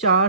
4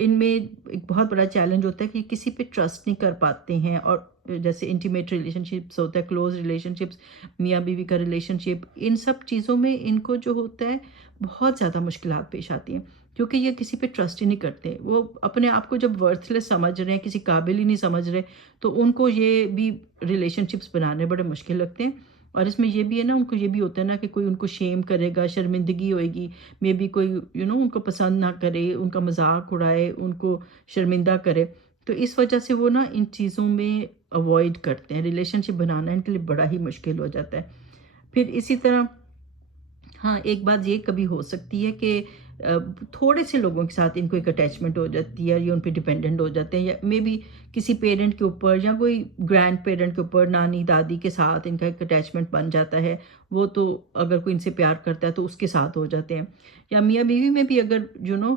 ان میں ایک بہت بڑا چیلنج ہوتا ہے کہ کسی پہ ٹرسٹ نہیں کر پاتے ہیں، اور جیسے انٹیمیٹ ریلیشن شپس ہوتا ہے، کلوز ریلیشن شپس، میاں بیوی کا ریلیشن شپ، ان سب چیزوں میں ان کو جو ہوتا ہے بہت زیادہ مشکلات پیش آتی ہیں، کیونکہ یہ کسی پہ ٹرسٹ ہی نہیں کرتے. وہ اپنے آپ کو جب ورتھ لیس سمجھ رہے ہیں، کسی قابل ہی نہیں سمجھ رہے، تو ان کو یہ بھی ریلیشن شپس بنانے بڑے مشکل لگتے ہیں. اور اس میں یہ بھی ہے نا، ان کو یہ بھی ہوتا ہے نا کہ کوئی ان کو شیم کرے گا، شرمندگی ہوئے گی، مے بی کوئی ان کو پسند نہ کرے، ان کا مذاق اڑائے، ان کو شرمندہ کرے. تو اس وجہ سے وہ نا ان چیزوں میں اوائڈ کرتے ہیں. ریلیشن شپ بنانا ان کے لیے بڑا ہی مشکل ہو جاتا ہے. پھر اسی طرح ہاں، ایک بات یہ کبھی ہو سکتی ہے کہ تھوڑے سے لوگوں کے ساتھ ان کو ایک اٹیچمنٹ ہو جاتی ہے، یا ان پہ ڈیپینڈنٹ ہو جاتے ہیں، یا مے بی کسی پیرنٹ کے اوپر، یا کوئی گرینڈ پیرنٹ کے اوپر، نانی دادی کے ساتھ ان کا ایک اٹیچمنٹ بن جاتا ہے. وہ تو اگر کوئی ان سے پیار کرتا ہے تو اس کے ساتھ ہو جاتے ہیں. یا میاں بیوی میں بھی اگر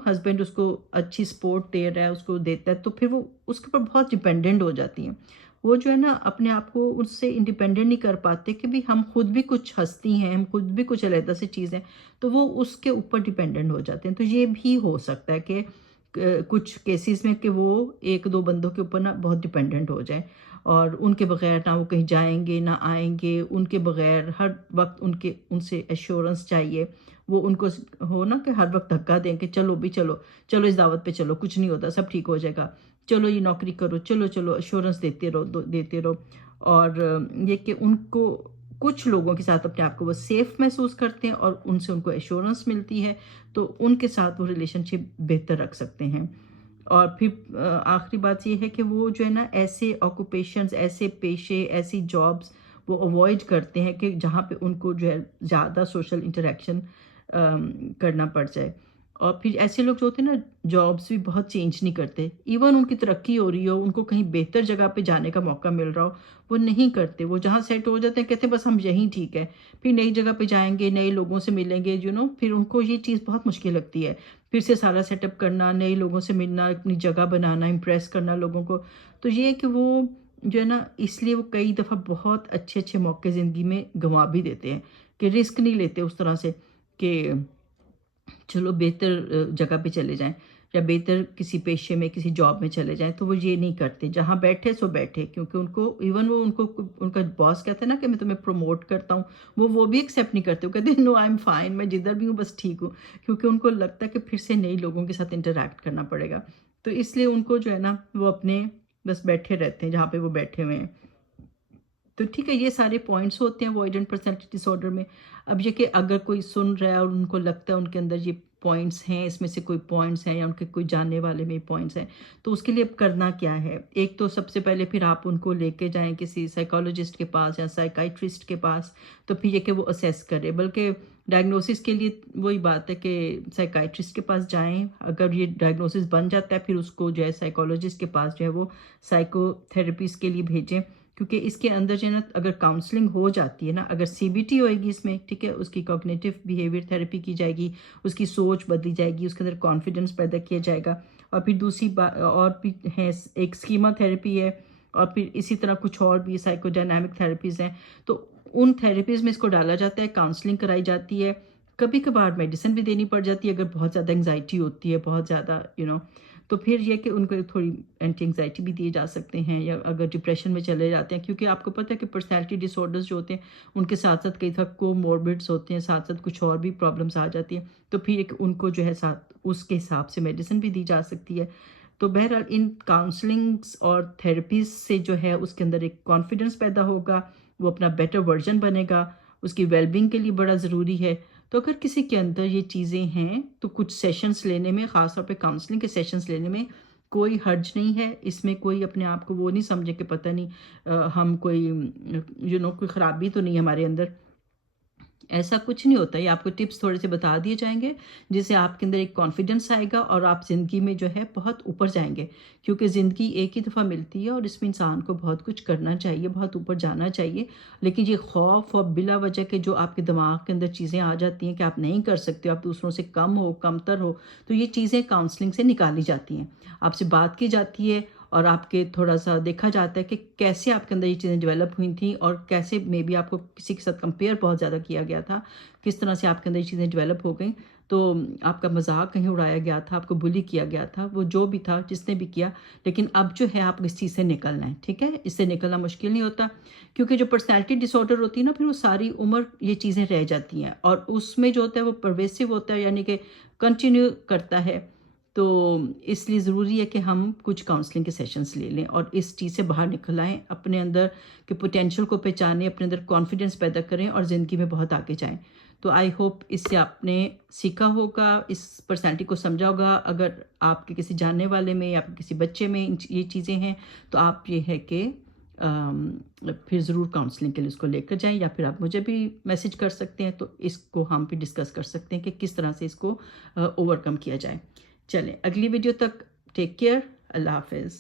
ہسبینڈ اس کو اچھی سپورٹ دے رہا ہے، اس کو دیتا ہے، تو پھر وہ اس کے اوپر بہت ڈیپینڈنٹ ہو جاتی ہیں. وہ جو ہے نا اپنے آپ کو اس سے انڈیپینڈنٹ نہیں کر پاتے کہ بھی ہم خود بھی کچھ ہستی ہیں، ہم خود بھی کچھ علیحدہ سے چیزیں، تو وہ اس کے اوپر ڈیپینڈنٹ ہو جاتے ہیں. تو یہ بھی ہو سکتا ہے کہ کچھ کیسز میں کہ وہ ایک دو بندوں کے اوپر نا بہت ڈیپینڈنٹ ہو جائیں، اور ان کے بغیر نہ وہ کہیں جائیں گے نہ آئیں گے، ان کے بغیر ہر وقت ان سے ایشورنس چاہیے. وہ ان کو ہو نا کہ ہر وقت دھکا دیں کہ چلو بھی چلو، چلو اس دعوت پہ چلو، کچھ نہیں ہوتا، سب ٹھیک ہو جائے گا، چلو یہ نوکری کرو، چلو چلو ایشورنس دیتے رہو دیتے رہو. اور یہ کہ ان کو کچھ لوگوں کے ساتھ اپنے آپ کو وہ سیف محسوس کرتے ہیں، اور ان سے ان کو ایشورنس ملتی ہے، تو ان کے ساتھ وہ ریلیشن شپ بہتر رکھ سکتے ہیں. اور پھر آخری بات یہ ہے کہ وہ جو ہے نا ایسے آکوپیشنز، ایسے پیشے، ایسی جابس وہ اوائڈ کرتے ہیں کہ جہاں پہ ان کو جو ہے زیادہ سوشل انٹریکشن کرنا پڑ جائے. اور پھر ایسے لوگ جو ہوتے ہیں نا جابس بھی بہت چینج نہیں کرتے، ایون ان کی ترقی ہو رہی ہو، ان کو کہیں بہتر جگہ پہ جانے کا موقع مل رہا ہو، وہ نہیں کرتے. وہ جہاں سیٹ ہو جاتے ہیں کہتے ہیں بس ہم یہیں ٹھیک ہے. پھر نئی جگہ پہ جائیں گے، نئے لوگوں سے ملیں گے، پھر ان کو یہ چیز بہت مشکل لگتی ہے، پھر سے سارا سیٹ اپ کرنا، نئے لوگوں سے ملنا، اپنی جگہ بنانا، امپریس کرنا لوگوں کو. تو یہ ہے کہ وہ جو ہے نا اس لیے وہ کئی دفعہ بہت اچھے اچھے موقع زندگی میں گنوا بھی دیتے ہیں، کہ رسک نہیں لیتے اس طرح سے کہ چلو بہتر جگہ پہ چلے جائیں، یا بہتر کسی پیشے میں، کسی جاب میں چلے جائیں. تو وہ یہ نہیں کرتے، جہاں بیٹھے سو بیٹھے، کیونکہ ان کو ایون وہ ان کا باس کہتے ہیں نا کہ میں تمہیں پروموٹ کرتا ہوں، وہ بھی ایکسیپٹ نہیں کرتے. وہ کہتے ہیں نو آئی ایم فائن، میں جدھر بھی ہوں بس ٹھیک ہوں، کیونکہ ان کو لگتا ہے کہ پھر سے نئی لوگوں کے ساتھ انٹریکٹ کرنا پڑے گا. تو اس لیے ان کو جو ہے نا وہ اپنے بس بیٹھے رہتے ہیں جہاں پہ وہ بیٹھے ہوئے ہیں. تو ٹھیک ہے، یہ سارے پوائنٹس ہوتے ہیں اوائڈنٹ پرسنالٹی ڈس آرڈر میں. اب یہ کہ اگر کوئی سن رہا ہے اور ان کو لگتا ہے ان کے اندر یہ پوائنٹس ہیں، اس میں سے کوئی پوائنٹس ہیں، یا ان کے کوئی جاننے والے میں پوائنٹس ہیں، تو اس کے لیے اب کرنا کیا ہے. ایک تو سب سے پہلے پھر آپ ان کو لے کے جائیں کسی سائیکالوجسٹ کے پاس یا سائیکائٹرسٹ کے پاس. تو پھر یہ کہ وہ اسیس کرے، بلکہ ڈائگنوسس کے لیے وہی بات ہے کہ سائیکائٹرسٹ کے پاس جائیں. اگر یہ ڈائگنوسس بن جاتا ہے پھر اس کو جو ہے سائیکالوجسٹ کے پاس جو ہے وہ سائیکو تھراپیز کے لیے بھیجیں. کیونکہ اس کے اندر جو ہے نا اگر کاؤنسلنگ ہو جاتی ہے نا، اگر سی بی ٹی ہوئے گی اس میں، ٹھیک ہے، اس کی کوگنیٹو بیہیویئر تھراپی کی جائے گی، اس کی سوچ بدلی جائے گی، اس کے اندر کانفیڈنس پیدا کیا جائے گا. اور پھر دوسری بات اور بھی ہے، ایک اسکیما تھراپی ہے، اور پھر اسی طرح کچھ اور بھی سائیکو ڈائنامک تھراپیز ہیں. تو ان تھراپیز میں اس کو ڈالا جاتا ہے، کاؤنسلنگ کرائی جاتی ہے، کبھی کبھار میڈیسن بھی دینی پڑ جاتی ہے اگر بہت زیادہ انگزائٹی ہوتی ہے، بہت زیادہ تو پھر یہ کہ ان کو تھوڑی اینٹی انگزائٹی بھی دیے جا سکتے ہیں. یا اگر ڈپریشن میں چلے جاتے ہیں، کیونکہ آپ کو پتہ ہے کہ پرسنالٹی ڈس آرڈرز جو ہوتے ہیں ان کے ساتھ ساتھ کئی دفعہ کو موربڈس ہوتے ہیں، ساتھ ساتھ کچھ اور بھی پرابلمس آ جاتی ہیں. تو پھر ایک ان کو جو ہے ساتھ اس کے حساب سے میڈیسن بھی دی جا سکتی ہے. تو بہرحال ان کاؤنسلنگس اور تھراپیز سے جو ہے اس کے اندر ایک کانفیڈنس پیدا ہوگا، وہ اپنا بیٹر ورژن بنے گا، اس کی ویل بینگ کے لیے بڑا ضروری ہے. تو اگر کسی کے اندر یہ چیزیں ہیں تو کچھ سیشنز لینے میں، خاص طور پہ کاؤنسلنگ کے سیشنز لینے میں کوئی حرج نہیں ہے. اس میں کوئی اپنے آپ کو وہ نہیں سمجھے کہ پتہ نہیں ہم کوئی کوئی خرابی تو نہیں ہمارے اندر. ایسا کچھ نہیں ہوتا. یہ آپ کو ٹپس تھوڑے سے بتا دیے جائیں گے جس سے آپ کے اندر ایک کانفیڈنس آئے گا، اور آپ زندگی میں جو ہے بہت اوپر جائیں گے. کیونکہ زندگی ایک ہی دفعہ ملتی ہے، اور اس میں انسان کو بہت کچھ کرنا چاہیے، بہت اوپر جانا چاہیے. لیکن یہ خوف اور بلا وجہ کے جو آپ کے دماغ کے اندر چیزیں آ جاتی ہیں کہ آپ نہیں کر سکتے، آپ دوسروں سے کم ہو، کمتر ہو، تو یہ چیزیں کاؤنسلنگ سے نکالی جاتی ہیں. آپ سے بات کی جاتی ہے، اور آپ کے تھوڑا سا دیکھا جاتا ہے کہ کیسے آپ کے اندر یہ چیزیں ڈیولپ ہوئی تھیں، اور کیسے مے بی آپ کو کسی کے ساتھ کمپیئر بہت زیادہ کیا گیا تھا، کس طرح سے آپ کے اندر یہ چیزیں ڈیولپ ہو گئیں. تو آپ کا مذاق کہیں اڑایا گیا تھا، آپ کو بلی کیا گیا تھا، وہ جو بھی تھا جس نے بھی کیا، لیکن اب جو ہے آپ اس چیز سے نکلنا ہے، ٹھیک ہے؟ اس سے نکلنا مشکل نہیں ہوتا، کیونکہ جو پرسنالٹی ڈس آرڈر ہوتی ہے نا، پھر وہ ساری عمر یہ چیزیں رہ جاتی ہیں، اور اس میں جو ہوتا ہے وہ پرویسو ہوتا ہے، یعنی کہ کنٹینیو کرتا ہے. تو اس لیے ضروری ہے کہ ہم کچھ کاؤنسلنگ کے سیشنز لے لیں اور اس چیز سے باہر نکل آئیں، اپنے اندر کے پوٹینشیل کو پہچانیں، اپنے اندر کانفیڈنس پیدا کریں اور زندگی میں بہت آگے جائیں. تو آئی ہوپ اس سے آپ نے سیکھا ہوگا، اس پرسنالٹی کو سمجھا ہوگا. اگر آپ کے کسی جاننے والے میں یا کسی بچے میں یہ چیزیں ہیں تو آپ یہ ہے کہ پھر ضرور کاؤنسلنگ کے لیے اس کو لے کر جائیں، یا پھر آپ مجھے بھی میسج کر سکتے ہیں، تو اس کو ہم بھی ڈسکس کر سکتے ہیں کہ کس طرح سے اس کو اوور کم کیا جائے. چلیں اگلی ویڈیو تک، ٹیک کیئر، اللہ حافظ.